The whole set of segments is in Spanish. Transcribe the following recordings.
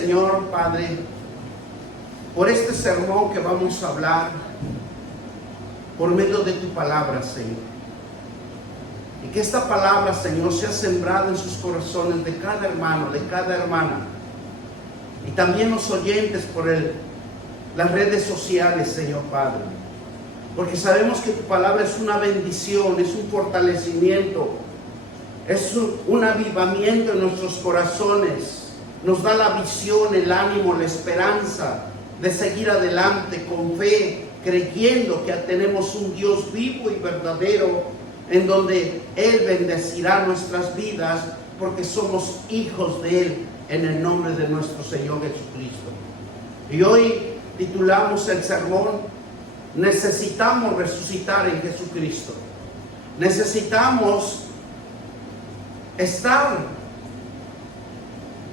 Señor, Padre, por este sermón que vamos a hablar por medio de tu palabra, Señor. Y que esta palabra, Señor, sea sembrada en sus corazones de cada hermano, de cada hermana. Y también los oyentes por las redes sociales, Señor Padre. Porque sabemos que tu palabra es una bendición, es un fortalecimiento, es un avivamiento en nuestros corazones. Nos da la visión, el ánimo, la esperanza de seguir adelante con fe, creyendo que tenemos un Dios vivo y verdadero, en donde Él bendecirá nuestras vidas, porque somos hijos de Él, en el nombre de nuestro Señor Jesucristo. Y hoy titulamos el sermón: necesitamos resucitar en Jesucristo. Necesitamos estar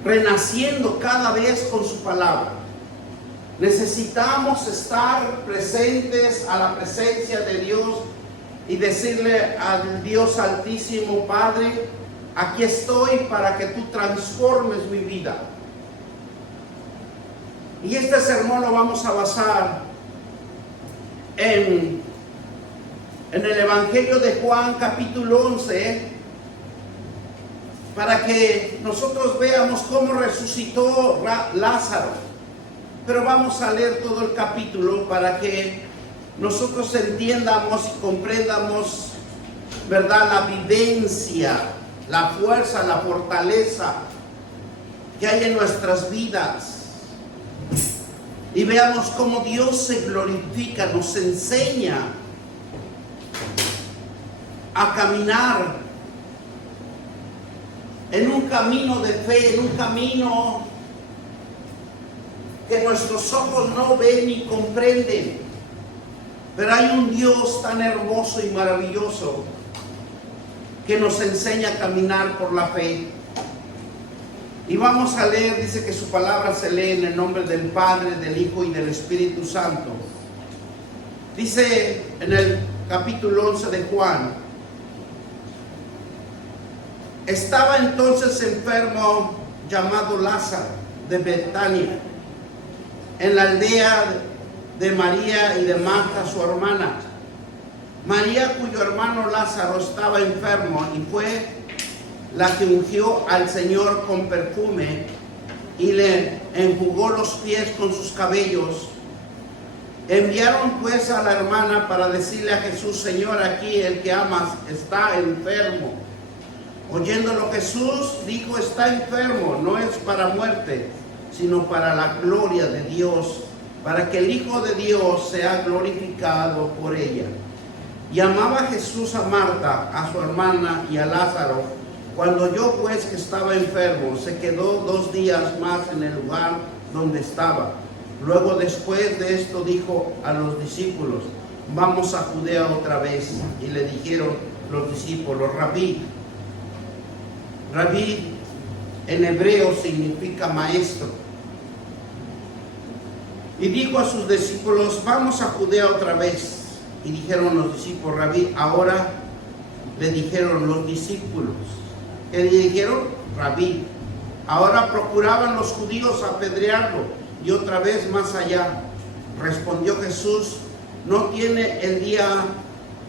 renaciendo cada vez con su palabra. Necesitamos estar presentes a la presencia de Dios y decirle al Dios Altísimo: Padre, aquí estoy para que tú transformes mi vida. Y este sermón lo vamos a basar en el Evangelio de Juan, capítulo 11, para que nosotros veamos cómo resucitó Lázaro. Pero vamos a leer todo el capítulo para que nosotros entiendamos y comprendamos, ¿verdad?, la vivencia, la fuerza, la fortaleza que hay en nuestras vidas. Y veamos cómo Dios se glorifica, nos enseña a caminar en un camino de fe, en un camino que nuestros ojos no ven ni comprenden. Pero hay un Dios tan hermoso y maravilloso que nos enseña a caminar por la fe. Y vamos a leer, dice que su palabra se lee en el nombre del Padre, del Hijo y del Espíritu Santo. Dice en el capítulo 11 de Juan: estaba entonces enfermo llamado Lázaro de Betania, en la aldea de María y de Marta su hermana. María, cuyo hermano Lázaro estaba enfermo, y fue la que ungió al Señor con perfume y le enjugó los pies con sus cabellos. Enviaron pues a la hermana para decirle a Jesús: Señor, aquí el que amas está enfermo. Oyéndolo Jesús dijo: está enfermo, no es para muerte, sino para la gloria de Dios, para que el Hijo de Dios sea glorificado por ella. Y amaba Jesús a Marta, a su hermana y a Lázaro. Cuando oyó pues que estaba enfermo, se quedó 2 días más en el lugar donde estaba. Luego, después de esto, dijo a los discípulos: vamos a Judea otra vez. Y le dijeron los discípulos: Rabí. Rabí en hebreo significa maestro. Y dijo a sus discípulos: vamos a Judea otra vez. Y dijeron los discípulos: Rabí. Ahora le dijeron los discípulos. ¿Qué le dijeron? Rabí. Ahora procuraban los judíos apedrearlo. Y otra vez más allá. Respondió Jesús: no tiene el día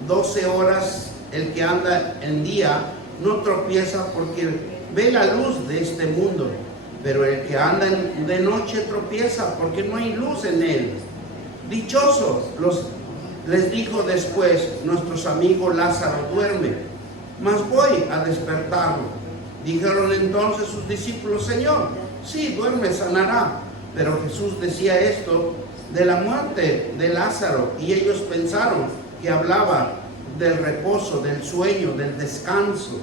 12 horas. El que anda en día no tropieza porque ve la luz de este mundo. Pero el que anda de noche tropieza porque no hay luz en él. Dichosos les dijo después: nuestros amigos Lázaro duerme, mas voy a despertarlo. Dijeron entonces sus discípulos: Señor, sí, duerme, sanará. Pero Jesús decía esto de la muerte de Lázaro, y ellos pensaron que hablaba del reposo, del sueño, del descanso.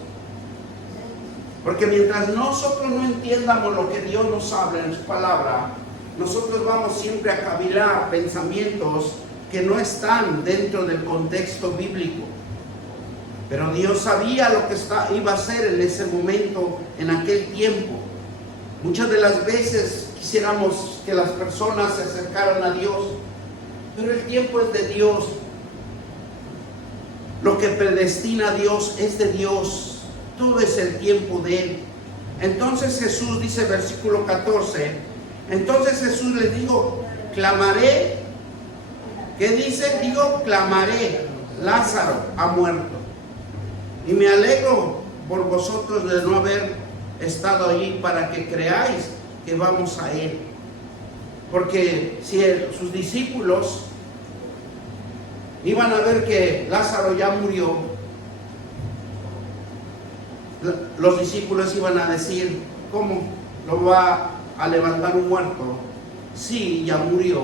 Porque mientras nosotros no entiendamos lo que Dios nos habla en su palabra, nosotros vamos siempre a cavilar pensamientos que no están dentro del contexto bíblico. Pero Dios sabía lo que iba a hacer en ese momento, en aquel tiempo. Muchas de las veces quisiéramos que las personas se acercaran a Dios, pero el tiempo es de Dios. Lo que predestina a Dios es de Dios. Todo es el tiempo de Él. Entonces Jesús dice, versículo 14, Entonces Jesús les dijo, clamaré. ¿Qué dice? Digo, clamaré, Lázaro ha muerto. Y me alegro por vosotros de no haber estado allí, para que creáis que vamos a él. Porque si sus discípulos iban a ver que Lázaro ya murió, los discípulos iban a decir, ¿cómo lo va a levantar un muerto? Sí, ya murió.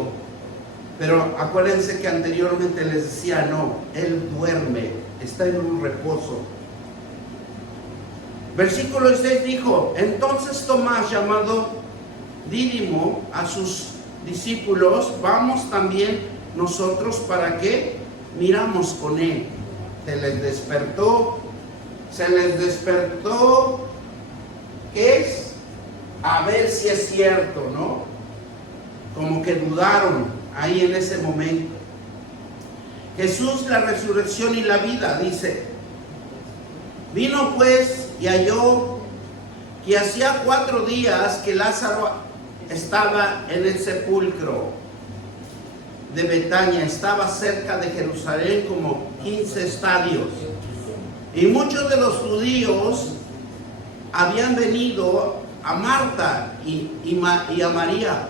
Pero acuérdense que anteriormente les decía, no, él duerme, está en un reposo. Versículo 6 dijo, entonces Tomás, llamado Dídimo, a sus discípulos, vamos también nosotros, ¿para qué? Miramos con él. Se les despertó, ¿qué es? A ver si es cierto, ¿no? Como que dudaron ahí en ese momento. Jesús, la resurrección y la vida, dice, vino pues y halló que hacía 4 días que Lázaro estaba en el sepulcro de Betania, estaba cerca de Jerusalén, como 15 estadios. Y muchos de los judíos habían venido a Marta y a María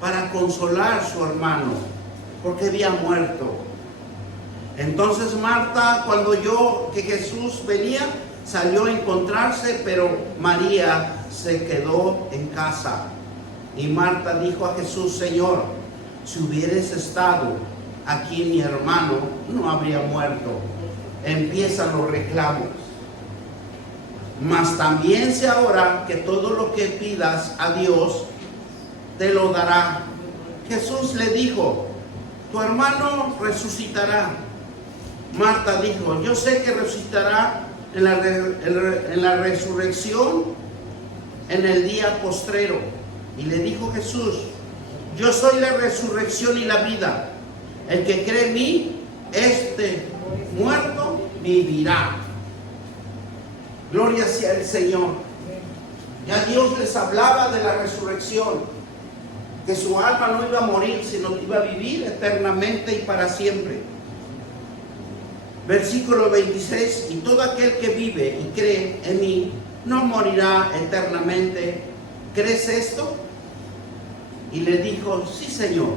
para consolar a su hermano, porque había muerto. Entonces Marta, cuando oyó que Jesús venía, salió a encontrarse, pero María se quedó en casa. Y Marta dijo a Jesús, Señor, si hubieras estado aquí mi hermano, no habría muerto. Empiezan los reclamos. Mas también sé ahora que todo lo que pidas a Dios, te lo dará. Jesús le dijo, tu hermano resucitará. Marta dijo, yo sé que resucitará en la resurrección en el día postrero. Y le dijo Jesús, yo soy la resurrección y la vida. El que cree en mí, muerto, vivirá. Gloria sea el Señor. Ya Dios les hablaba de la resurrección, que su alma no iba a morir, sino que iba a vivir eternamente y para siempre. Versículo 26, y todo aquel que vive y cree en mí, no morirá eternamente. ¿Crees esto? Y le dijo, sí, Señor,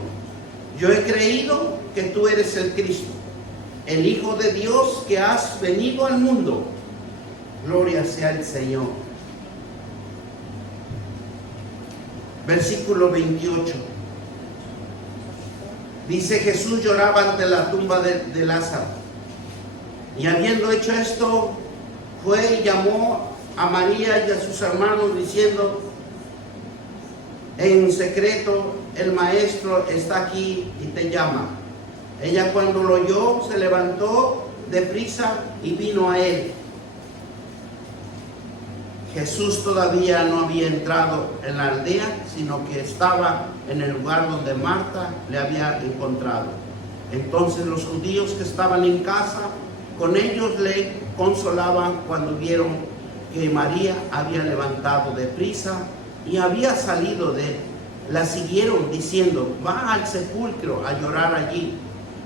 yo he creído que tú eres el Cristo, el Hijo de Dios, que has venido al mundo. Gloria sea el Señor. Versículo 28. Dice, Jesús lloraba ante la tumba de Lázaro. Y habiendo hecho esto, fue y llamó a María y a sus hermanos, diciendo, en secreto, el maestro está aquí y te llama. Ella, cuando lo oyó, se levantó deprisa y vino a él. Jesús todavía no había entrado en la aldea, sino que estaba en el lugar donde Marta le había encontrado. Entonces los judíos que estaban en casa con ellos le consolaban cuando vieron que María había levantado deprisa y había salido de él. La siguieron diciendo, va al sepulcro a llorar allí.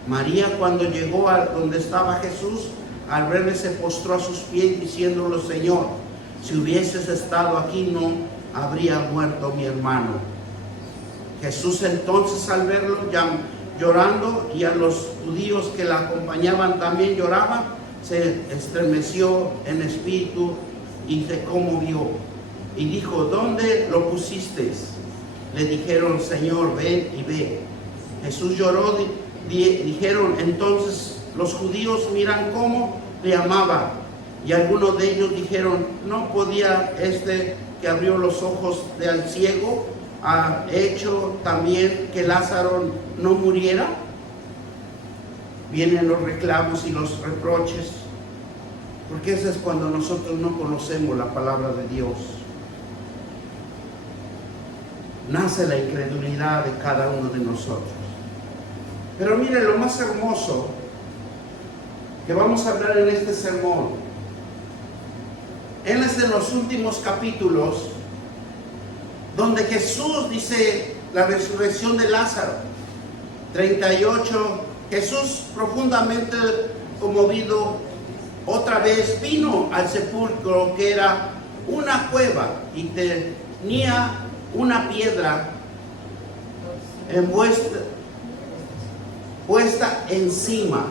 María, cuando llegó a donde estaba Jesús, al verle se postró a sus pies diciéndole, Señor, si hubieses estado aquí no habría muerto mi hermano. Jesús entonces, al verlo llorando, y a los judíos que la acompañaban también lloraban, se estremeció en espíritu y se conmovió. Y dijo, ¿dónde lo pusisteis? Le dijeron, Señor, ven y ve. Jesús lloró, dijeron entonces los judíos, miran cómo le amaba. Y algunos de ellos dijeron, ¿no podía que abrió los ojos del ciego ha hecho también que Lázaro no muriera? Vienen los reclamos y los reproches, porque eso es cuando nosotros no conocemos la palabra de Dios. Nace la incredulidad de cada uno de nosotros. Pero mire, lo más hermoso que vamos a hablar en este sermón, Él es en los últimos capítulos donde Jesús dice la resurrección de Lázaro. 38, Jesús profundamente conmovido otra vez vino al sepulcro, que era una cueva y tenía una piedra puesta encima.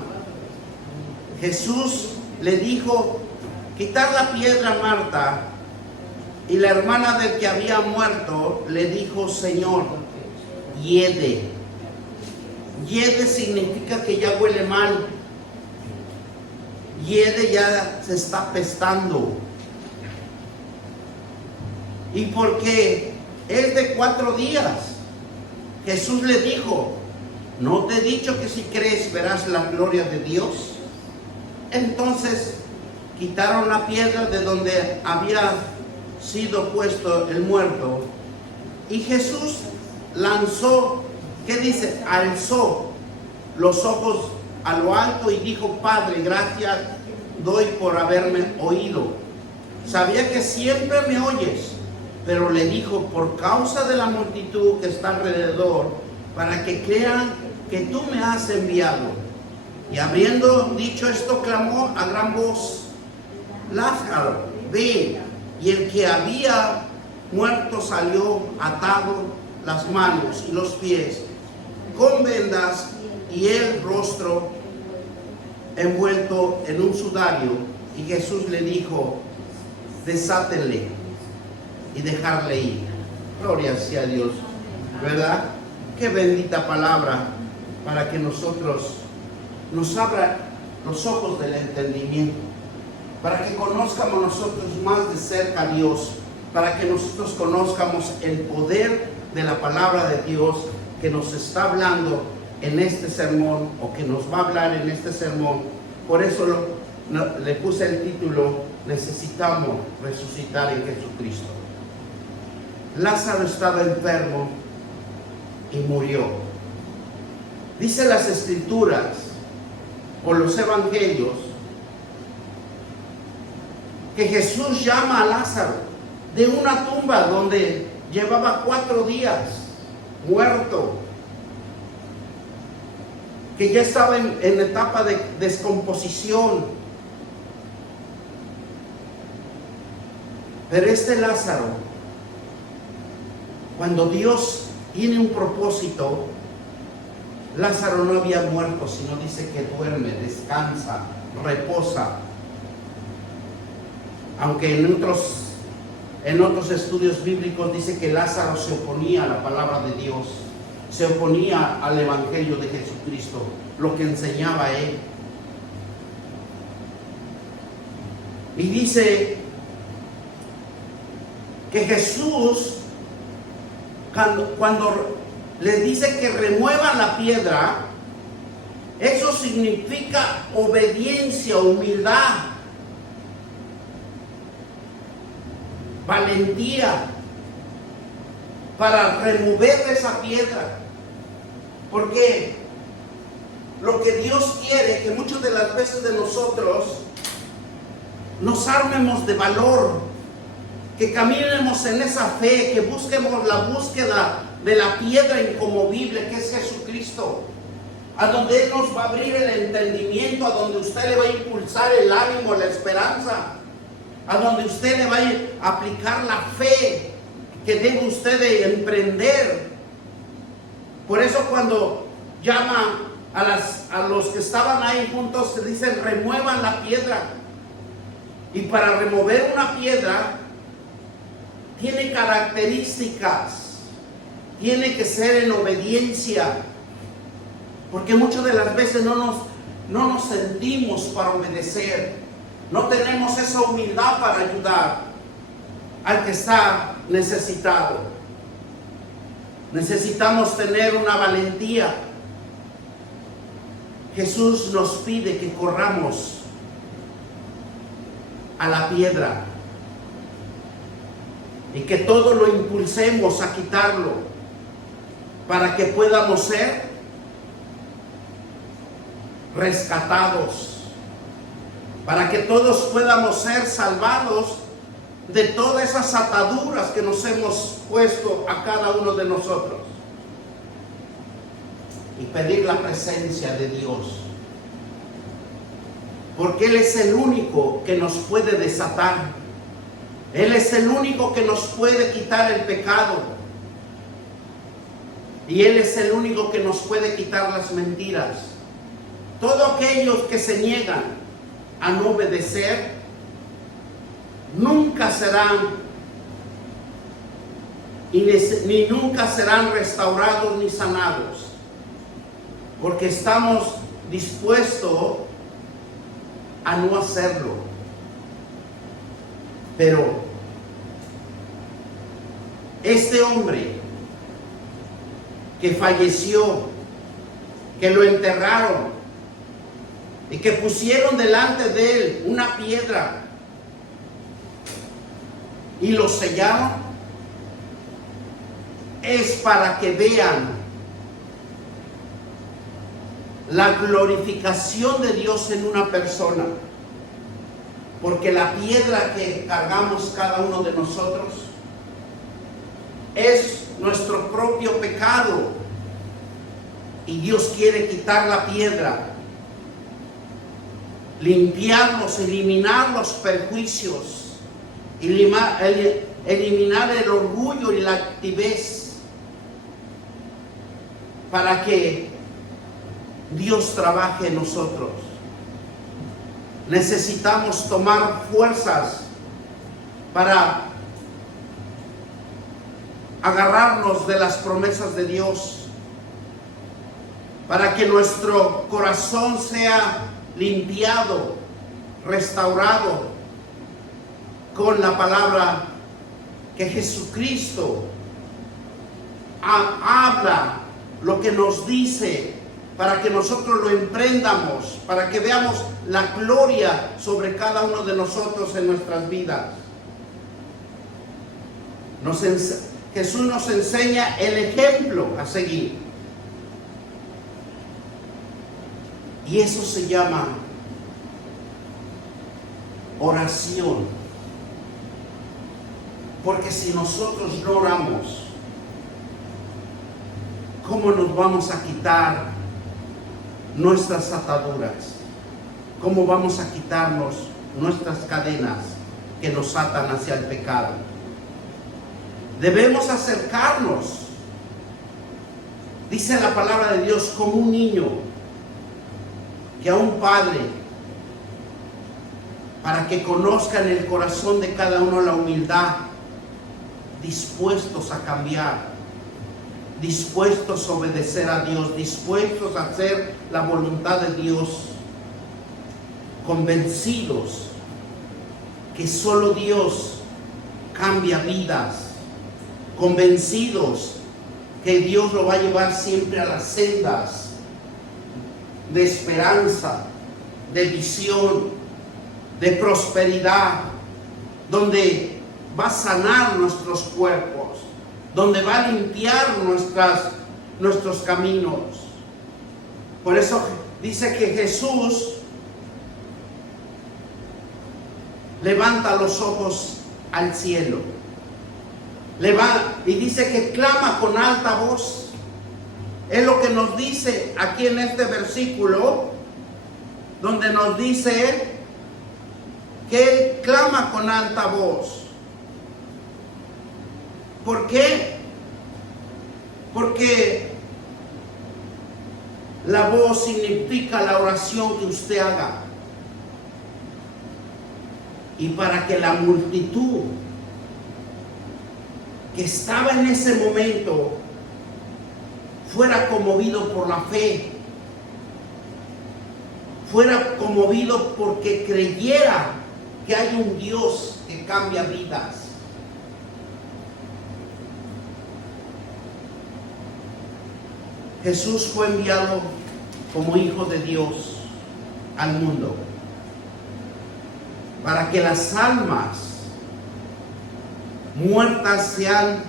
Jesús le dijo: quitar la piedra, Marta. Y la hermana del que había muerto le dijo: Señor, hiede. Hiede significa que ya huele mal. Hiede, ya se está apestando. Y porque es de 4 días, Jesús le dijo: ¿no te he dicho que si crees verás la gloria de Dios? Entonces quitaron la piedra de donde había sido puesto el muerto, y Jesús lanzó, ¿qué dice? Alzó los ojos a lo alto y dijo: Padre, gracias doy por haberme oído. Sabía que siempre me oyes, pero le dijo: por causa de la multitud que está alrededor, para que crean que tú me has enviado. Y habiendo dicho esto, clamó a gran voz: Lázaro, ven. Y el que había muerto salió, atado las manos y los pies con vendas y el rostro envuelto en un sudario. Y Jesús le dijo: desátenle y dejarle ir. Gloria sea a Dios, ¿verdad? Qué bendita palabra para que nosotros nos abra los ojos del entendimiento, para que conozcamos nosotros más de cerca a Dios, para que nosotros conozcamos el poder de la palabra de Dios que nos está hablando en este sermón, o que nos va a hablar en este sermón. Por eso le puse el título: necesitamos resucitar en Jesucristo. Lázaro estaba enfermo y murió. Dice las Escrituras o los Evangelios que Jesús llama a Lázaro de una tumba donde llevaba 4 días muerto, que ya estaba en etapa de descomposición. Pero este Lázaro, cuando Dios tiene un propósito, Lázaro no había muerto, sino dice que duerme, descansa, reposa. Aunque en otros estudios bíblicos dice que Lázaro se oponía a la palabra de Dios, se oponía al evangelio de Jesucristo, lo que enseñaba él. Y dice que Jesús, cuando le dice que remuevan la piedra, eso significa obediencia, humildad, valentía para remover esa piedra. Porque lo que Dios quiere, que muchas de las veces de nosotros nos armemos de valor, que caminemos en esa fe, que busquemos la búsqueda de la piedra inconmovible que es Jesucristo, a donde Él nos va a abrir el entendimiento, a donde usted le va a impulsar el ánimo, la esperanza, a donde usted le va a aplicar la fe que debe usted de emprender. Por eso cuando llama a los que estaban ahí juntos, se dicen: remuevan la piedra. Y para remover una piedra tiene características, tiene que ser en obediencia, porque muchas de las veces no nos sentimos para obedecer, no tenemos esa humildad para ayudar al que está necesitado. Necesitamos tener una valentía. Jesús nos pide que corramos a la piedra y que todo lo impulsemos a quitarlo, para que podamos ser rescatados, para que todos podamos ser salvados de todas esas ataduras que nos hemos puesto a cada uno de nosotros y pedir la presencia de Dios, porque Él es el único que nos puede desatar. Él es el único que nos puede quitar el pecado, y Él es el único que nos puede quitar las mentiras. Todos aquellos que se niegan a no obedecer nunca serán ni nunca serán restaurados ni sanados, porque estamos dispuestos a no hacerlo. Pero este hombre que falleció, que lo enterraron y que pusieron delante de él una piedra y lo sellaron, es para que vean la glorificación de Dios en una persona. Porque la piedra que cargamos cada uno de nosotros es nuestro propio pecado, y Dios quiere quitar la piedra, limpiarnos, eliminar los perjuicios, eliminar el orgullo y la altivez, para que Dios trabaje en nosotros. Necesitamos tomar fuerzas para agarrarnos de las promesas de Dios, para que nuestro corazón sea limpiado, restaurado con la palabra que Jesucristo habla, lo que nos dice, para que nosotros lo emprendamos, para que veamos la gloria sobre cada uno de nosotros en nuestras vidas. Jesús nos enseña el ejemplo a seguir. Y eso se llama oración. Porque si nosotros no oramos, ¿cómo nos vamos a quitar nuestras ataduras? ¿Cómo vamos a quitarnos nuestras cadenas que nos atan hacia el pecado? Debemos acercarnos, dice la palabra de Dios, como un niño que a un padre, para que conozcan el corazón de cada uno la humildad, dispuestos a cambiar, dispuestos a obedecer a Dios, dispuestos a hacer la voluntad de Dios, convencidos que solo Dios cambia vidas, convencidos que Dios lo va a llevar siempre a las sendas de esperanza, de visión, de prosperidad, donde va a sanar nuestros cuerpos, donde va a limpiar nuestros caminos. Por eso dice que Jesús levanta los ojos al cielo, y dice que clama con alta voz. Es lo que nos dice aquí en este versículo, donde nos dice que Él clama con alta voz. ¿Por qué? Porque la voz significa la oración que usted haga. Y para que la multitud que estaba en ese momento fuera conmovido por la fe, fuera conmovido porque creyera que hay un Dios que cambia vidas. Jesús fue enviado como Hijo de Dios al mundo para que las almas muertas sean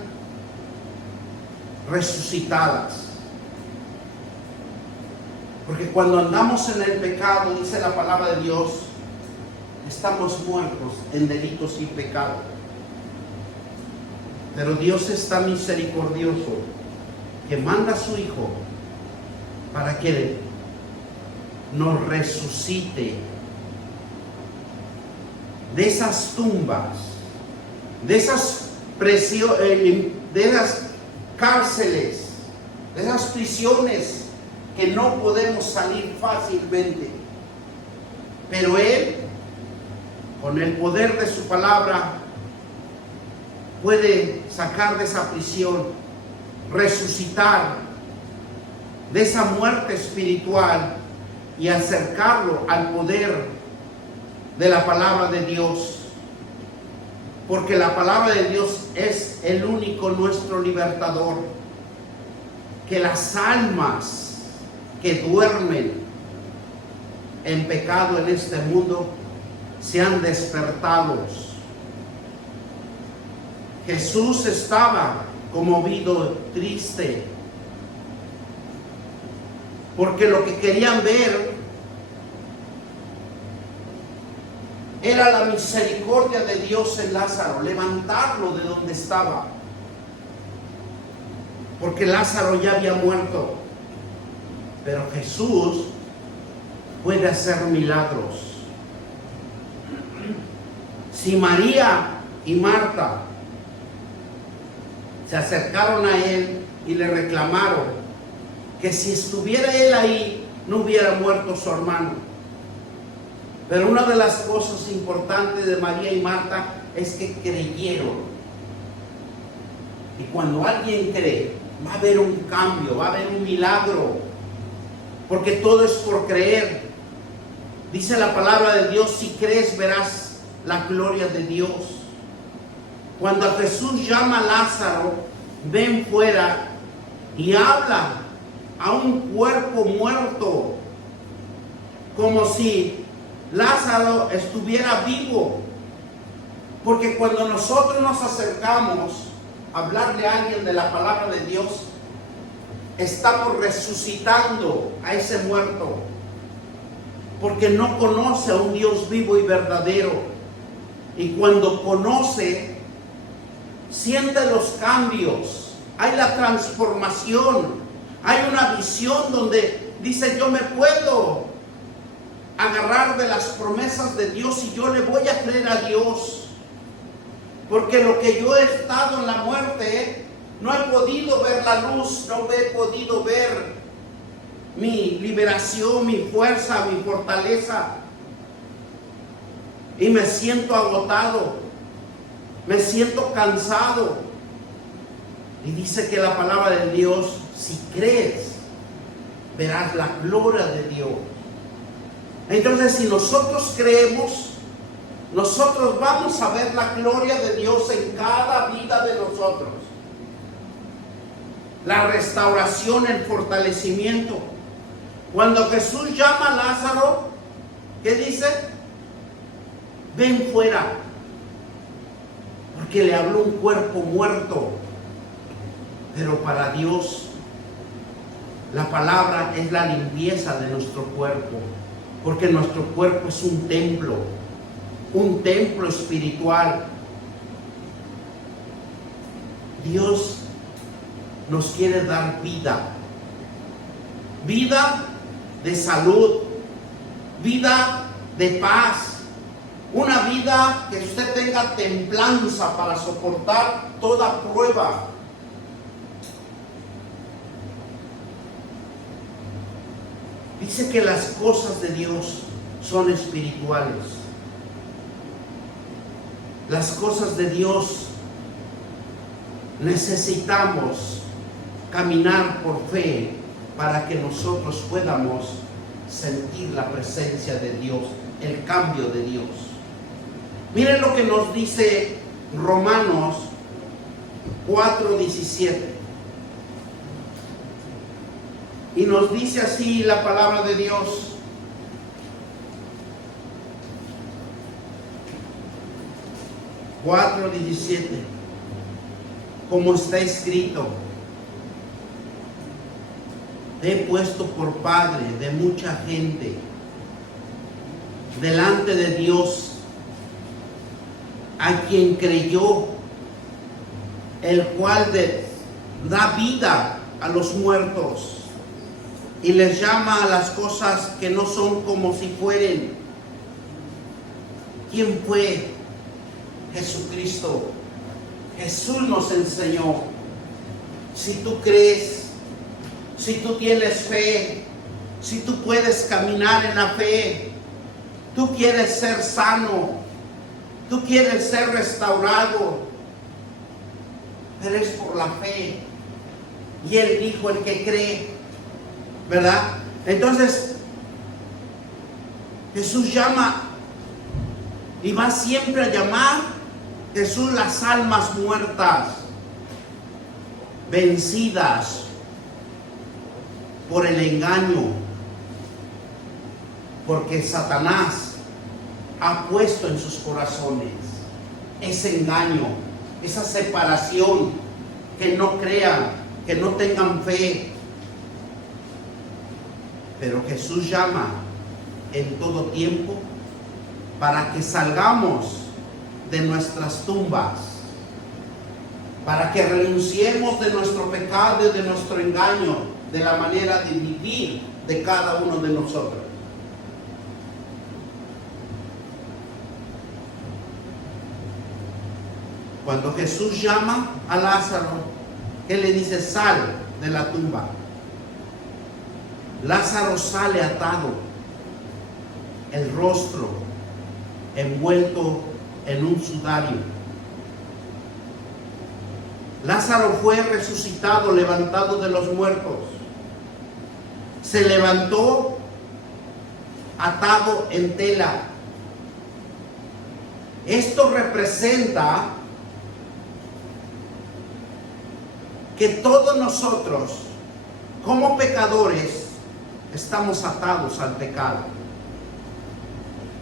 resucitadas. Porque cuando andamos en el pecado, dice la palabra de Dios, estamos muertos en delitos y pecados. Pero Dios es tan misericordioso que manda a su Hijo para que nos resucite de esas tumbas, de esas cárceles, de esas prisiones que no podemos salir fácilmente. Pero Él, con el poder de su palabra, puede sacar de esa prisión, resucitar de esa muerte espiritual y acercarlo al poder de la palabra de Dios. Porque la palabra de Dios es el único nuestro libertador. Que las almas que duermen en pecado en este mundo sean despertados. Jesús estaba conmovido, triste, porque lo que querían ver era la misericordia de Dios en Lázaro, levantarlo de donde estaba, porque Lázaro ya había muerto. Pero Jesús puede hacer milagros. Si María y Marta se acercaron a Él y le reclamaron que si estuviera Él ahí no hubiera muerto su hermano. Pero una de las cosas importantes de María y Marta es que creyeron. Y cuando alguien cree, va a haber un cambio, va a haber un milagro, porque todo es por creer. Dice la palabra de Dios: si crees verás la gloria de Dios. Cuando Jesús llama a Lázaro, ven fuera, y habla a un cuerpo muerto, como si Lázaro estuviera vivo. Porque cuando nosotros nos acercamos a hablarle a alguien de la palabra de Dios, estamos resucitando a ese muerto, porque no conoce a un Dios vivo y verdadero. Y cuando conoce, siente los cambios, hay la transformación, hay una visión donde dice: yo me puedo agarrar de las promesas de Dios y yo le voy a creer a Dios, porque lo que yo he estado en la muerte, no he podido ver la luz, no he podido ver mi liberación, mi fuerza, mi fortaleza, y me siento agotado, me siento cansado. Y dice que la palabra de Dios: si crees, verás la gloria de Dios. Entonces, si nosotros creemos, nosotros vamos a ver la gloria de Dios en cada vida de nosotros. La restauración, el fortalecimiento. Cuando Jesús llama a Lázaro, ¿qué dice? Ven fuera, porque le habló un cuerpo muerto. Pero para Dios, la palabra es la limpieza de nuestro cuerpo, porque nuestro cuerpo es un templo espiritual. Dios nos quiere dar vida de salud, vida de paz, una vida que usted tenga templanza para soportar toda prueba. Dice que las cosas de Dios son espirituales. Las cosas de Dios necesitamos caminar por fe para que nosotros podamos sentir la presencia de Dios, el cambio de Dios. Miren lo que nos dice Romanos 4:17. Y nos dice así la palabra de Dios: como está escrito: te he puesto por padre de mucha gente delante de Dios, a quien creyó el cual da vida a los muertos y les llama a las cosas que no son como si fueren. ¿Quién fue? Jesucristo. Jesús nos enseñó. Si tú crees, si tú tienes fe, si tú puedes caminar en la fe, tú quieres ser sano, tú quieres ser restaurado, pero es por la fe. Y Él dijo, el que cree, ¿verdad? Entonces, Jesús llama y va siempre a llamar Jesús las almas muertas, vencidas por el engaño, porque Satanás ha puesto en sus corazones ese engaño, esa separación, que no crean, que no tengan fe. Pero Jesús llama en todo tiempo para que salgamos de nuestras tumbas, para que renunciemos de nuestro pecado y de nuestro engaño, de la manera de vivir de cada uno de nosotros. Cuando Jesús llama a Lázaro, Él le dice, sal de la tumba. Lázaro sale atado, el rostro envuelto en un sudario. Lázaro fue resucitado, levantado de los muertos. Se levantó atado en tela. Esto representa que todos nosotros, como pecadores, estamos atados al pecado.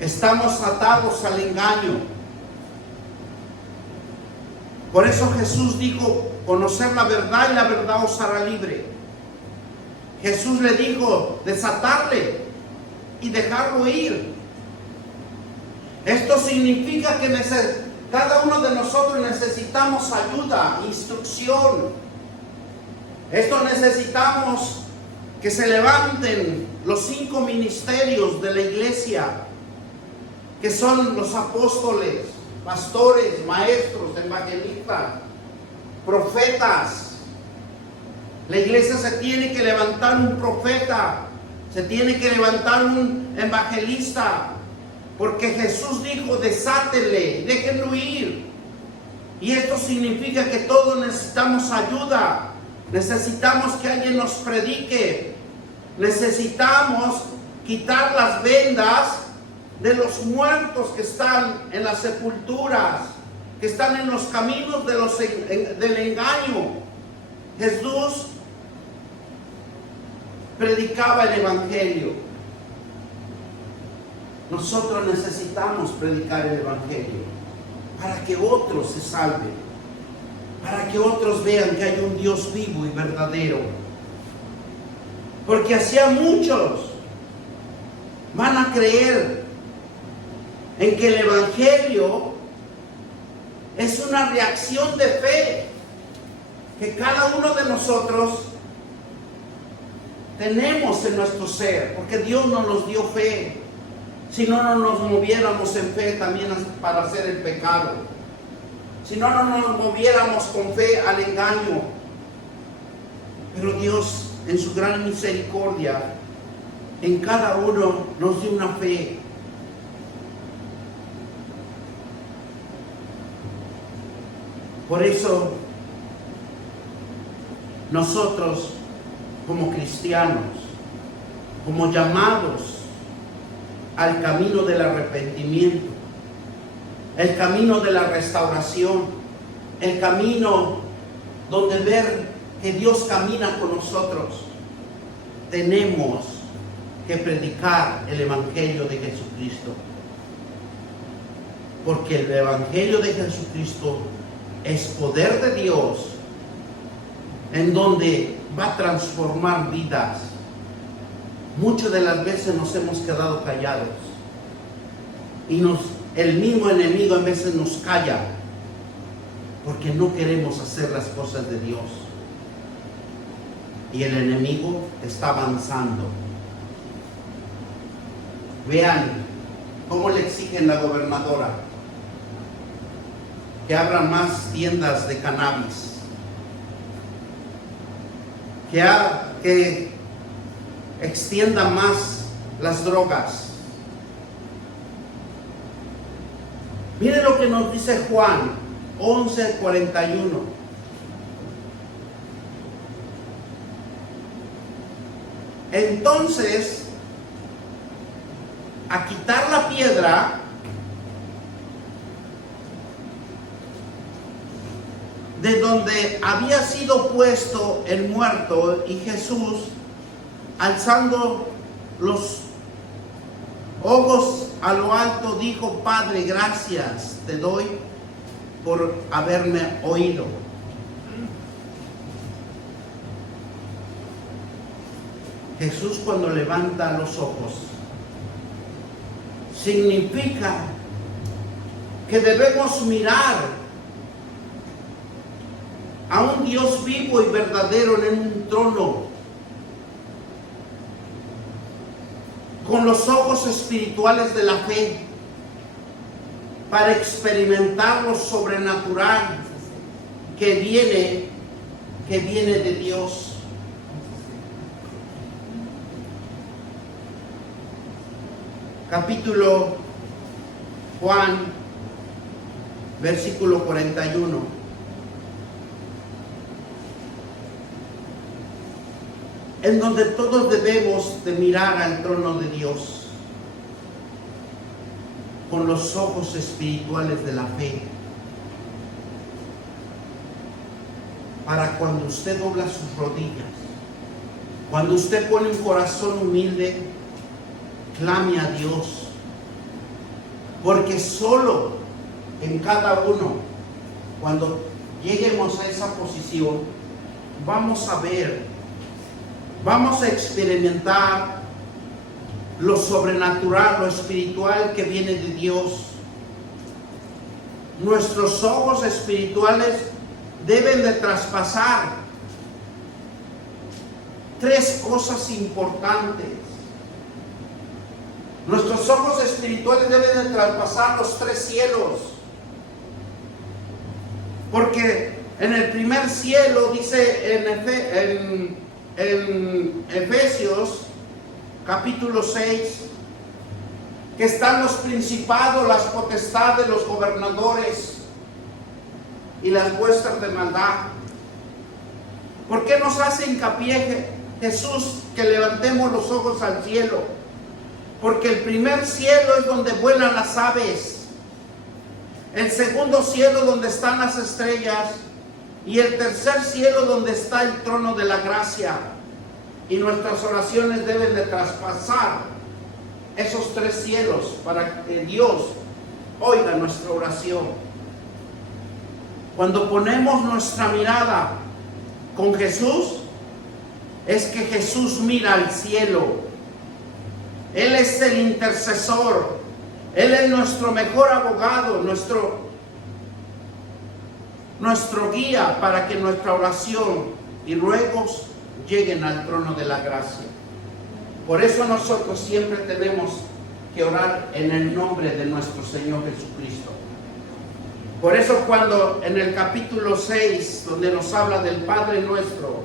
Estamos atados al engaño. Por eso Jesús dijo, conocer la verdad y la verdad os hará libre. Jesús le dijo, desatarle y dejarlo ir. Esto significa que cada uno de nosotros necesitamos ayuda, instrucción. Esto necesitamos que se levanten los 5 ministerios de la iglesia, que son los apóstoles, pastores, maestros, evangelistas, profetas. La iglesia se tiene que levantar un profeta, se tiene que levantar un evangelista, porque Jesús dijo, desátenle, déjenlo ir. Y esto significa que todos necesitamos ayuda. Necesitamos que alguien nos predique. Necesitamos quitar las vendas de los muertos que están en las sepulturas, que están en los caminos del engaño. Jesús predicaba el evangelio. Nosotros necesitamos predicar el evangelio para que otros se salven, para que otros vean que hay un Dios vivo y verdadero. Porque así a muchos van a creer en que el evangelio es una reacción de fe que cada uno de nosotros tenemos en nuestro ser, porque Dios no nos dio fe. Si no, no nos moviéramos en fe también para hacer el pecado. Si no, no nos moviéramos con fe al engaño. Pero Dios, en su gran misericordia, en cada uno nos dio una fe. Por eso, nosotros, como cristianos, como llamados al camino del arrepentimiento, el camino de la restauración, el camino donde ver que Dios camina con nosotros, tenemos que predicar el evangelio de Jesucristo. Porque el evangelio de Jesucristo es poder de Dios, en donde va a transformar vidas. Muchas de las veces nos hemos quedado callados y el mismo enemigo en veces nos calla, porque no queremos hacer las cosas de Dios. Y el enemigo está avanzando. Vean cómo le exigen la gobernadora que abra más tiendas de cannabis, que extienda más las drogas. Miren lo que nos dice Juan 11:41. Entonces, a quitar la piedra, de donde había sido puesto el muerto, y Jesús, alzando los ojos a lo alto, dijo: Padre, gracias te doy por haberme oído. Jesús, cuando levanta los ojos, significa que debemos mirar a un Dios vivo y verdadero en un trono, con los ojos espirituales de la fe, para experimentar lo sobrenatural que viene de Dios. Capítulo Juan, versículo 41. En donde todos debemos de mirar al trono de Dios con los ojos espirituales de la fe, para cuando usted dobla sus rodillas, cuando usted pone un corazón humilde, clame a Dios, porque solo en cada uno, cuando lleguemos a esa posición, vamos a ver, vamos a experimentar lo sobrenatural, lo espiritual que viene de Dios. Nuestros ojos espirituales deben de traspasar tres cosas importantes. Nuestros ojos espirituales deben de traspasar los tres cielos. Porque en el primer cielo, dice en Efesios capítulo 6, que están los principados, las potestades, los gobernadores y las huestes de maldad. ¿Por qué nos hace hincapié Jesús que levantemos los ojos al cielo? Porque el primer cielo es donde vuelan las aves, el segundo cielo donde están las estrellas, y el tercer cielo donde está el trono de la gracia. Y nuestras oraciones deben de traspasar esos tres cielos para que Dios oiga nuestra oración. Cuando ponemos nuestra mirada con Jesús, es que Jesús mira al cielo. Él es el intercesor. Él es nuestro mejor abogado, nuestro guía para que nuestra oración y ruegos lleguen al trono de la gracia. Por eso nosotros siempre tenemos que orar en el nombre de nuestro Señor Jesucristo. Por eso cuando en el capítulo 6, donde nos habla del Padre nuestro,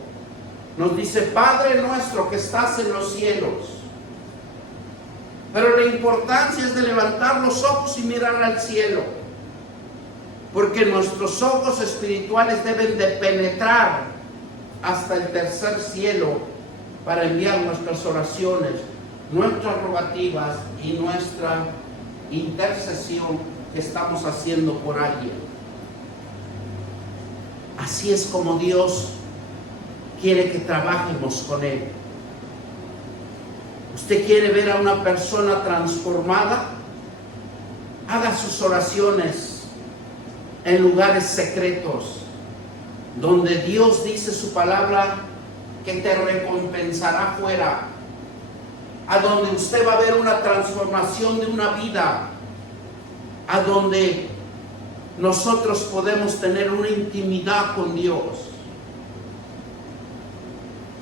nos dice: Padre nuestro que estás en los cielos. Pero la importancia es de levantar los ojos y mirar al cielo, porque nuestros ojos espirituales deben de penetrar hasta el tercer cielo para enviar nuestras oraciones, nuestras rogativas y nuestra intercesión que estamos haciendo por alguien. Así es como Dios quiere que trabajemos con Él. ¿Usted quiere ver a una persona transformada? Haga sus oraciones en lugares secretos, donde Dios dice su palabra que te recompensará fuera, a donde usted va a ver una transformación de una vida, a donde nosotros podemos tener una intimidad con Dios.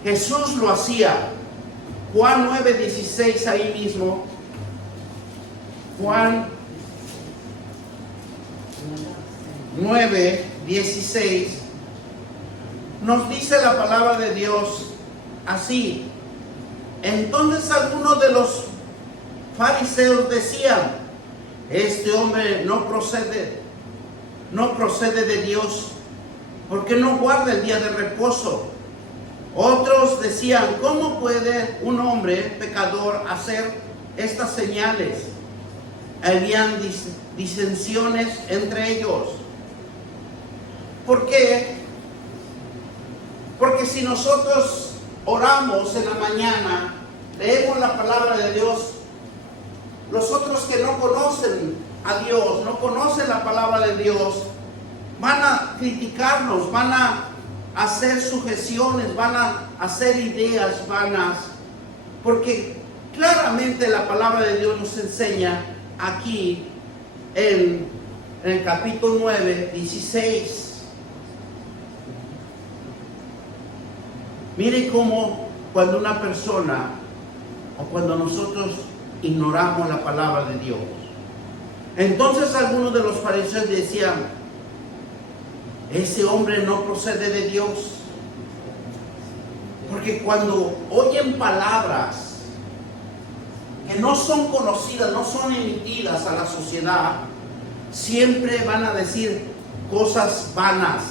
Jesús lo hacía. Juan 9:16, ahí mismo. Juan 9:16 nos dice la palabra de Dios así. Entonces algunos de los fariseos decían: este hombre no procede de Dios, porque no guarda el día de reposo. Otros decían: ¿cómo puede un hombre pecador hacer estas señales? Habían disensiones entre ellos. ¿Por qué? Porque si nosotros oramos en la mañana, leemos la palabra de Dios, los otros que no conocen a Dios, no conocen la palabra de Dios, van a criticarnos, van a hacer sugestiones, van a hacer ideas vanas, porque claramente la palabra de Dios nos enseña aquí en el capítulo 9:16. Mire cómo cuando una persona o cuando nosotros ignoramos la palabra de Dios. Entonces algunos de los fariseos decían: ese hombre no procede de Dios. Porque cuando oyen palabras que no son conocidas, no son emitidas a la sociedad, siempre van a decir cosas vanas,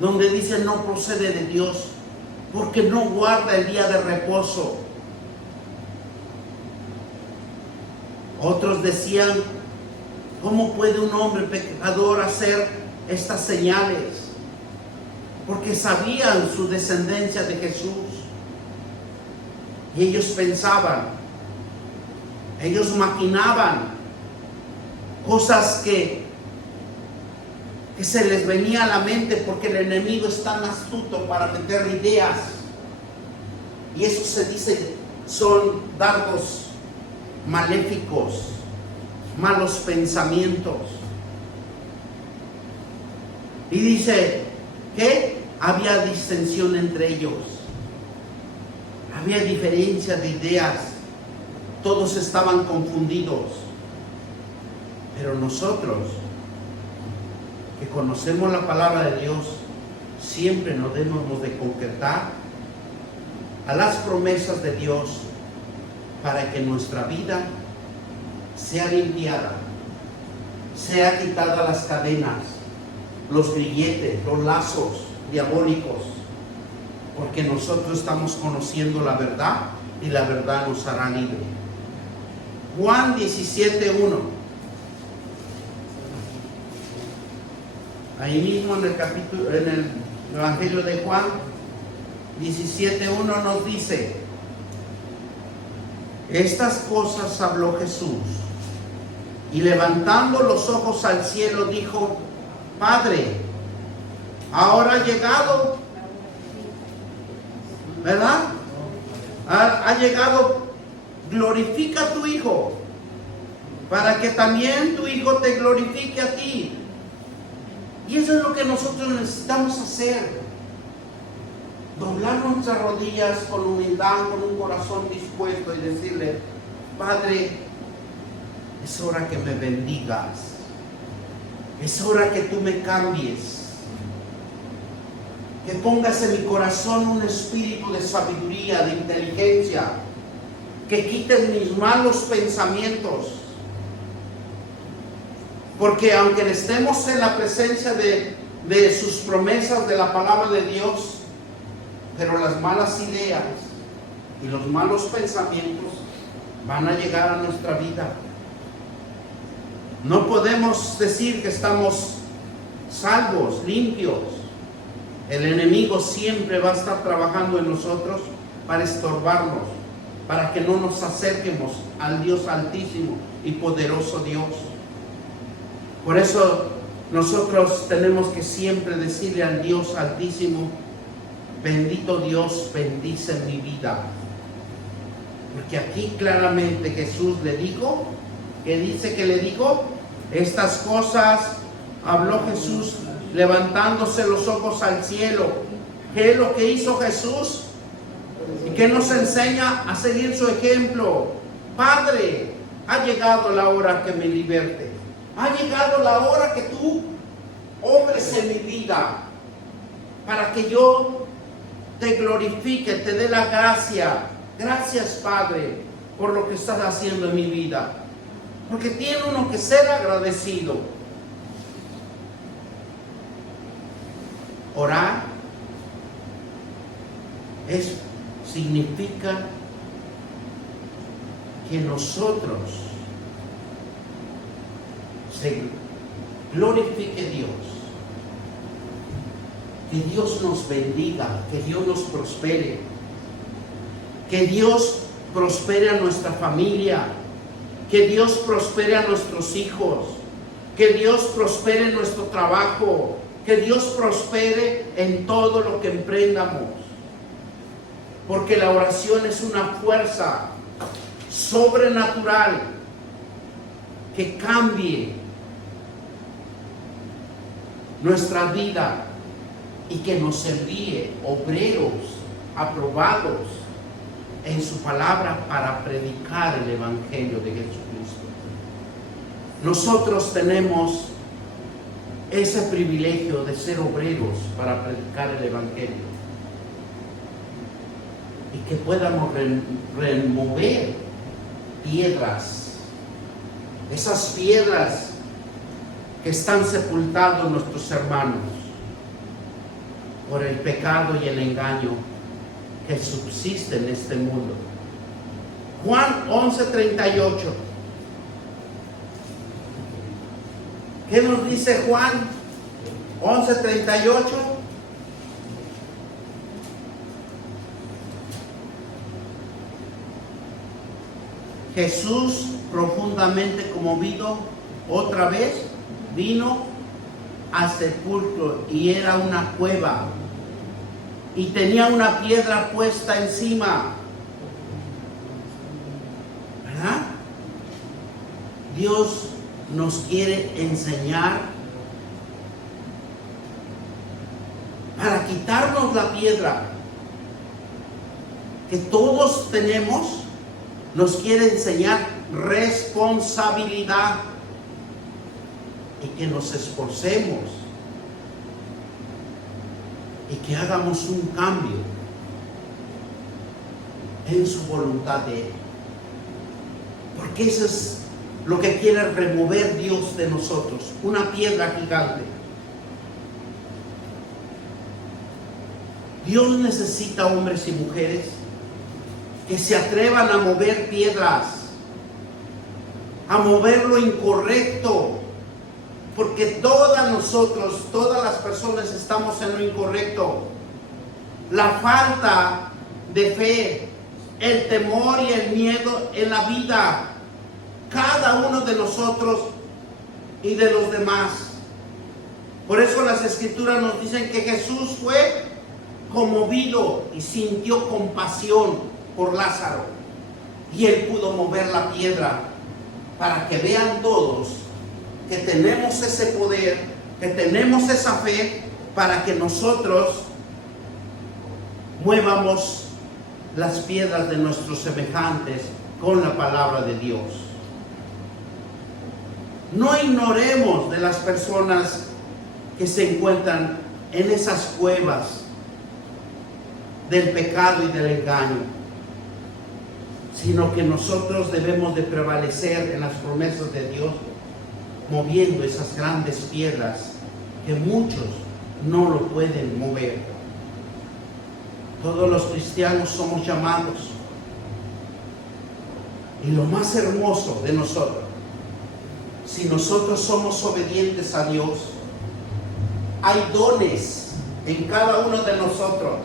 donde dicen no procede de Dios, porque no guarda el día de reposo. Otros decían: ¿cómo puede un hombre pecador hacer estas señales? Porque sabían su descendencia de Jesús. Y ellos pensaban, ellos maquinaban cosas que se les venía a la mente, porque el enemigo es tan astuto para meter ideas. Y eso se dice, son dardos maléficos, malos pensamientos. Y dice que había disensión entre ellos, había diferencia de ideas, todos estaban confundidos. Pero nosotros, que conocemos la palabra de Dios, siempre nos debemos de concretar a las promesas de Dios, para que nuestra vida sea limpiada, sea quitada las cadenas, los grilletes, los lazos diabólicos, porque nosotros estamos conociendo la verdad y la verdad nos hará libre. Juan 17:1. Ahí mismo en el Evangelio de Juan 17:1 nos dice: estas cosas habló Jesús, y levantando los ojos al cielo dijo: Padre, ahora ha llegado, ¿verdad? Ha llegado, glorifica a tu Hijo, para que también tu Hijo te glorifique a ti. Y eso es lo que nosotros necesitamos hacer: doblar nuestras rodillas con humildad, con un corazón dispuesto, y decirle: Padre, es hora que me bendigas, es hora que tú me cambies, que pongas en mi corazón un espíritu de sabiduría, de inteligencia, que quites mis malos pensamientos. Porque aunque estemos en la presencia de sus promesas, de la palabra de Dios, pero las malas ideas y los malos pensamientos van a llegar a nuestra vida. No podemos decir que estamos salvos, limpios. El enemigo siempre va a estar trabajando en nosotros para estorbarnos, para que no nos acerquemos al Dios altísimo y poderoso Dios. Por eso nosotros tenemos que siempre decirle al Dios altísimo: bendito Dios, bendice mi vida. Porque aquí claramente Jesús le dijo, que dice que le dijo: estas cosas habló Jesús levantándose los ojos al cielo. ¿Qué es lo que hizo Jesús? Y que nos enseña a seguir su ejemplo. Padre, ha llegado la hora que me liberte. Ha llegado la hora que tú obres en mi vida para que yo te glorifique, te dé la gracia. Gracias, Padre, por lo que estás haciendo en mi vida. Porque tiene uno que ser agradecido. Orar significa que nosotros se glorifique Dios, que Dios nos bendiga, que Dios nos prospere, que Dios prospere a nuestra familia, que Dios prospere a nuestros hijos, que Dios prospere en nuestro trabajo, que Dios prospere en todo lo que emprendamos, porque la oración es una fuerza sobrenatural que cambie nuestra vida y que nos envíe obreros aprobados en su palabra para predicar el Evangelio de Jesucristo. Nosotros tenemos ese privilegio de ser obreros para predicar el Evangelio y que podamos remover piedras, esas piedras que están sepultados nuestros hermanos por el pecado y el engaño que subsiste en este mundo. Juan 11:38. ¿Qué nos dice Juan 11:38? Jesús, profundamente conmovido, otra vez vino al sepulcro y era una cueva y tenía una piedra puesta encima. ¿Verdad? Dios nos quiere enseñar para quitarnos la piedra que todos tenemos. Nos quiere enseñar responsabilidad y que nos esforcemos y que hagamos un cambio en su voluntad de Él. Porque eso es lo que quiere remover Dios de nosotros, una piedra gigante. Dios necesita hombres y mujeres que se atrevan a mover piedras, a mover lo incorrecto, porque todas las personas estamos en lo incorrecto. La falta de fe, el temor y el miedo en la vida, cada uno de nosotros y de los demás. Por eso las Escrituras nos dicen que Jesús fue conmovido y sintió compasión por Lázaro, y Él pudo mover la piedra para que vean todos que tenemos ese poder, que tenemos esa fe, para que nosotros muevamos las piedras de nuestros semejantes con la palabra de Dios. No ignoremos de las personas que se encuentran en esas cuevas del pecado y del engaño, sino que nosotros debemos de prevalecer en las promesas de Dios, moviendo esas grandes piedras que muchos no lo pueden mover. Todos los cristianos somos llamados, y lo más hermoso de nosotros, si nosotros somos obedientes a Dios, hay dones en cada uno de nosotros.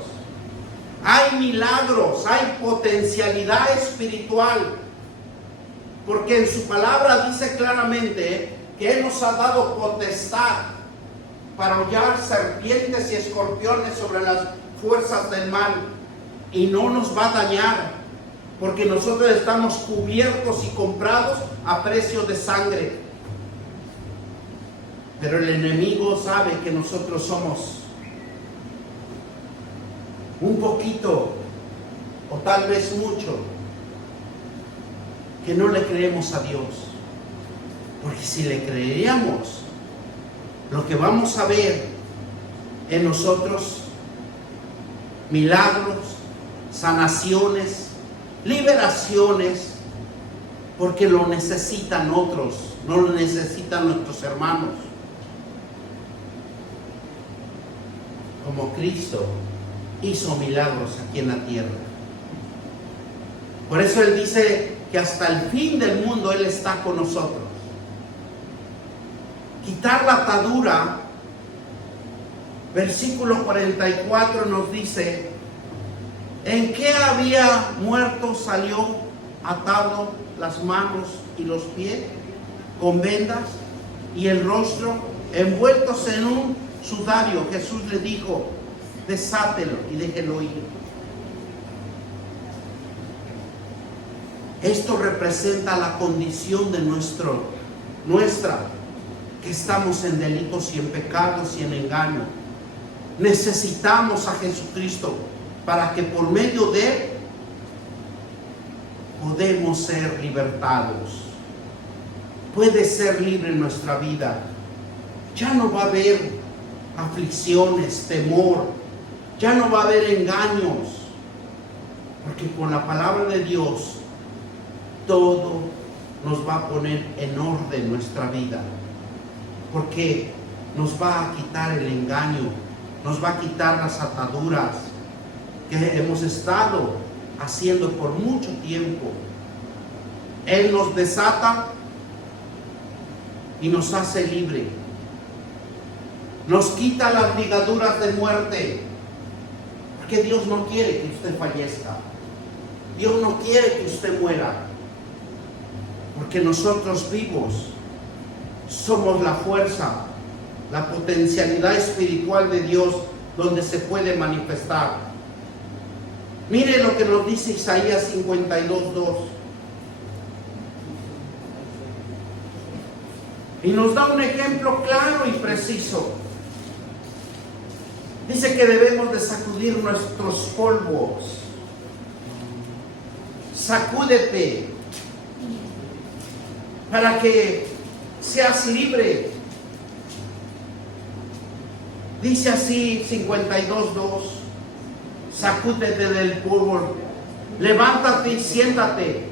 Hay milagros, hay potencialidad espiritual, porque en su palabra dice claramente que Él nos ha dado potestad para hollar serpientes y escorpiones sobre las fuerzas del mal, y no nos va a dañar, porque nosotros estamos cubiertos y comprados a precio de sangre. Pero el enemigo sabe que nosotros somos un poquito, o tal vez mucho, que no le creemos a Dios. Porque si le creeríamos, lo que vamos a ver en nosotros, milagros, sanaciones, liberaciones, porque lo necesitan otros, no lo necesitan nuestros hermanos. Como Cristo hizo milagros aquí en la tierra. Por eso Él dice que hasta el fin del mundo Él está con nosotros. Quitar la atadura, versículo 44 nos dice: ¿en qué había muerto salió atado las manos y los pies con vendas y el rostro envueltos en un sudario? Jesús le dijo: desátelo y déjelo ir. Esto representa la condición de nuestra, que estamos en delitos y en pecados y en engaño. Necesitamos a Jesucristo para que por medio de Él podemos ser libertados. Puede ser libre en nuestra vida. Ya no va a haber aflicciones, temor. Ya no va a haber engaños. Porque con la palabra de Dios todo nos va a poner en orden nuestra vida. Porque nos va a quitar el engaño, nos va a quitar las ataduras que hemos estado haciendo por mucho tiempo. Él nos desata y nos hace libre. Nos quita las ligaduras de muerte, porque Dios no quiere que usted fallezca. Dios no quiere que usted muera, porque nosotros vivos somos la fuerza, la potencialidad espiritual de Dios donde se puede manifestar. Mire lo que nos dice Isaías 52:2. Y nos da un ejemplo claro y preciso. Dice que debemos de sacudir nuestros polvos. Sacúdete para que seas libre. Dice así 52:2: sacúdete del polvo, levántate y siéntate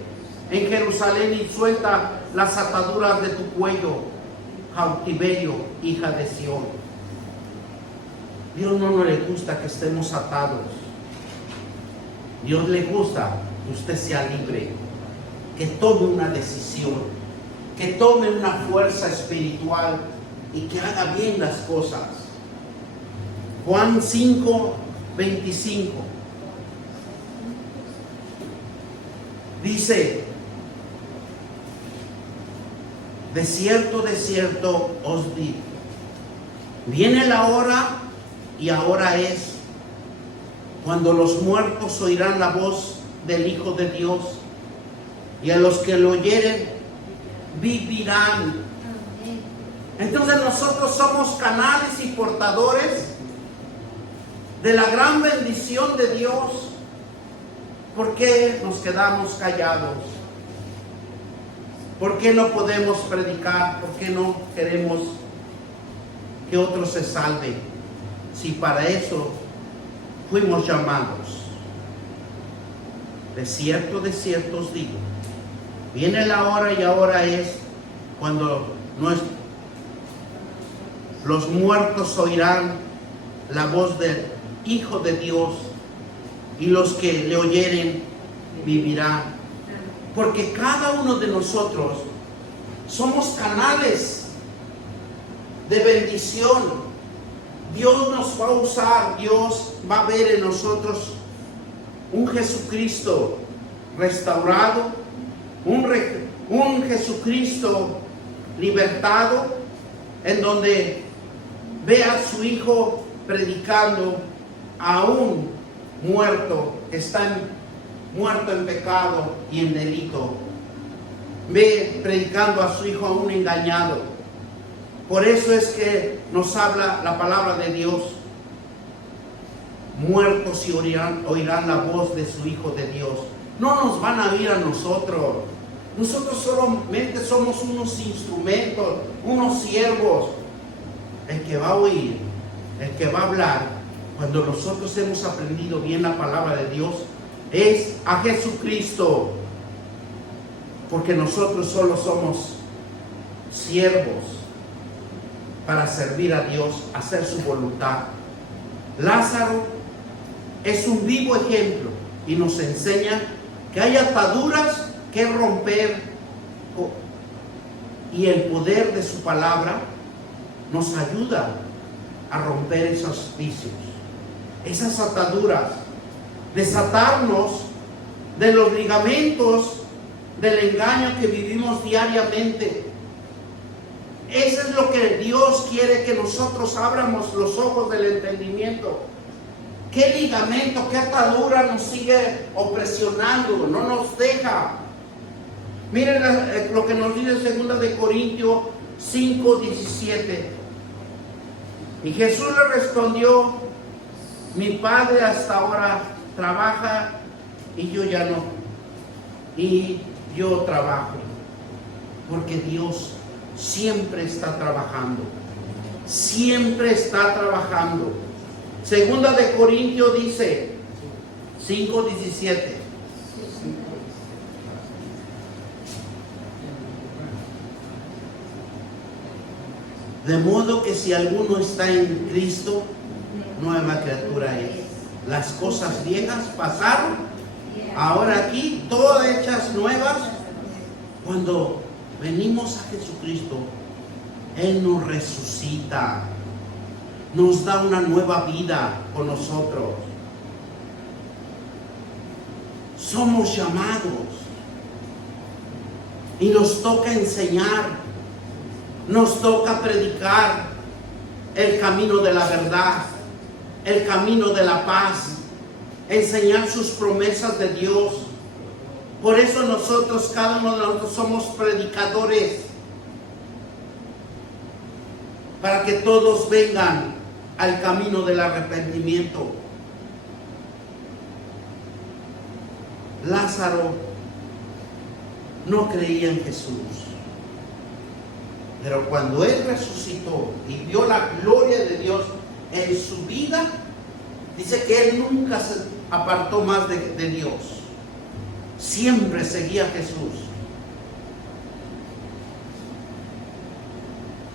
en Jerusalén y suelta las ataduras de tu cuello, cautiverio, hija de Sión. Dios no le gusta que estemos atados. Dios le gusta que usted sea libre, que tome una decisión, que tome una fuerza espiritual y que haga bien las cosas. Juan 5:25 dice: de cierto os digo, viene la hora, y ahora es, cuando los muertos oirán la voz del Hijo de Dios, y a los que lo oyeren vivirán. Entonces nosotros somos canales y portadores de la gran bendición de Dios. ¿Por qué nos quedamos callados? ¿Por qué no podemos predicar? ¿Por qué no queremos que otros se salven? Si para eso fuimos llamados. De cierto os digo, viene la hora, y ahora es, cuando los muertos oirán la voz del Hijo de Dios, y los que le oyeren vivirán. Porque cada uno de nosotros somos canales de bendición. Dios nos va a usar, Dios va a ver en nosotros un Jesucristo restaurado, un Jesucristo libertado, en donde ve a su Hijo predicando a un muerto que está muerto en pecado y en delito. Ve predicando a su Hijo a un engañado. Por eso es que nos habla la palabra de Dios. Muertos y oirán la voz de su Hijo de Dios. No nos van a oír a nosotros. Nosotros solamente somos unos instrumentos, unos siervos. El que va a oír, el que va a hablar, cuando nosotros hemos aprendido bien la palabra de Dios, es a Jesucristo. Porque nosotros solo somos siervos para servir a Dios, hacer su voluntad. Lázaro es un vivo ejemplo y nos enseña que hay ataduras que romper, y el poder de su palabra nos ayuda a romper esos vicios, esas ataduras, desatarnos de los ligamentos del engaño que vivimos diariamente. Eso es lo que Dios quiere, que nosotros abramos los ojos del entendimiento. ¿Qué ligamento, qué atadura nos sigue opresionando? No nos deja. Miren lo que nos dice 2 de Corintios 5:17. Y Jesús le respondió: mi Padre hasta ahora trabaja y yo ya no. Y yo trabajo. Porque Dios siempre está trabajando. Siempre está trabajando. 2 de Corintios dice 5:17. De modo que si alguno está en Cristo, nueva criatura es. Las cosas viejas pasaron, ahora aquí todas hechas nuevas. Cuando venimos a Jesucristo, Él nos resucita, nos da una nueva vida con nosotros. Somos llamados y nos toca enseñar, nos toca predicar el camino de la verdad, el camino de la paz, enseñar sus promesas de Dios. Por eso nosotros, cada uno de nosotros, somos predicadores, para que todos vengan al camino del arrepentimiento. Lázaro no creía en Jesús, pero cuando él resucitó y vio la gloria de Dios en su vida, dice que él nunca se apartó más de Dios. Siempre seguía a Jesús.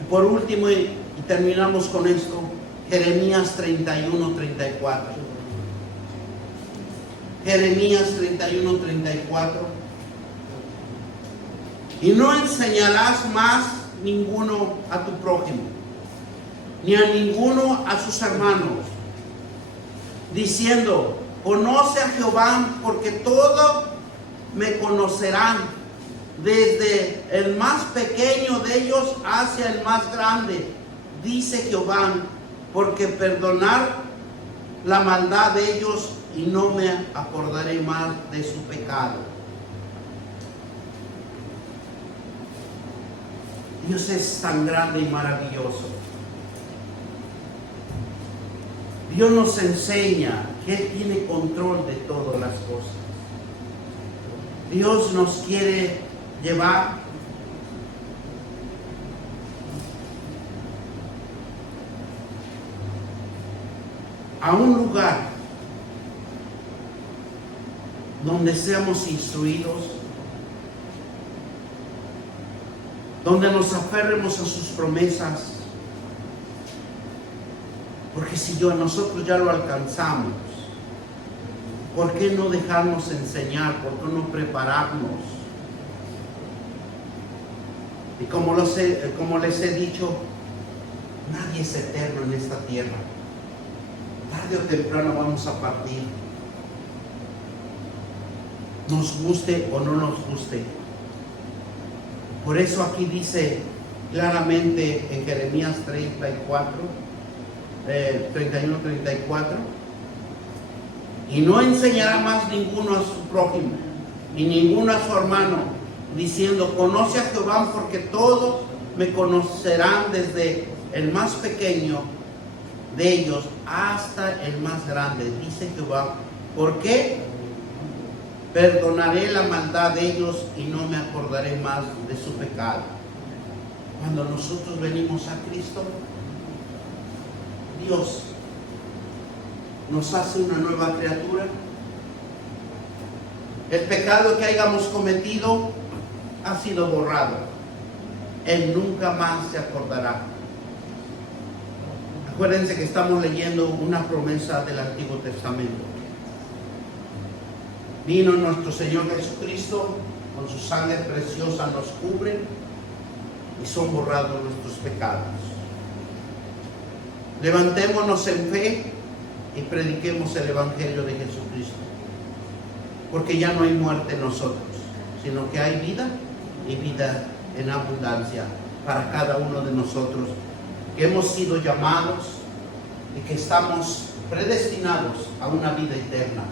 Y por último, y terminamos con esto, Jeremías 31:34. Jeremías 31:34. Y no enseñarás más ninguno a tu prójimo, ni a ninguno a sus hermanos, diciendo: conoce a Jehová, porque todo me conocerán, desde el más pequeño de ellos hacia el más grande, dice Jehová, porque perdonar la maldad de ellos y no me acordaré más de su pecado. Dios es tan grande y maravilloso. Dios nos enseña que Él tiene control de todas las cosas. Dios nos quiere llevar a un lugar donde seamos instruidos, donde nos aferremos a sus promesas. Porque si nosotros ya lo alcanzamos, ¿por qué no dejarnos enseñar? ¿Por qué no prepararnos? Y como les he dicho, nadie es eterno en esta tierra. Tarde o temprano vamos a partir. Nos guste o no nos guste. Por eso aquí dice claramente en Jeremías 31:34, y no enseñará más ninguno a su prójimo, ni ninguno a su hermano, diciendo: conoce a Jehová, porque todo me conocerán desde el más pequeño de ellos hasta el más grande, dice Jehová. ¿Por qué? Perdonaré la maldad de ellos y no me acordaré más de su pecado. Cuando nosotros venimos a Cristo, Dios nos hace una nueva criatura. El pecado que hayamos cometido ha sido borrado. Él nunca más se acordará. Acuérdense que estamos leyendo una promesa del Antiguo Testamento. Vino nuestro Señor Jesucristo, con su sangre preciosa nos cubre y son borrados nuestros pecados. Levantémonos en fe y prediquemos el Evangelio de Jesucristo, porque ya no hay muerte en nosotros, sino que hay vida y vida en abundancia para cada uno de nosotros, que hemos sido llamados y que estamos predestinados a una vida eterna.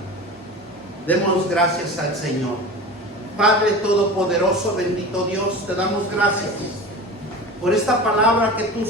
Demos gracias al Señor. Padre Todopoderoso, bendito Dios, te damos gracias por esta palabra que tú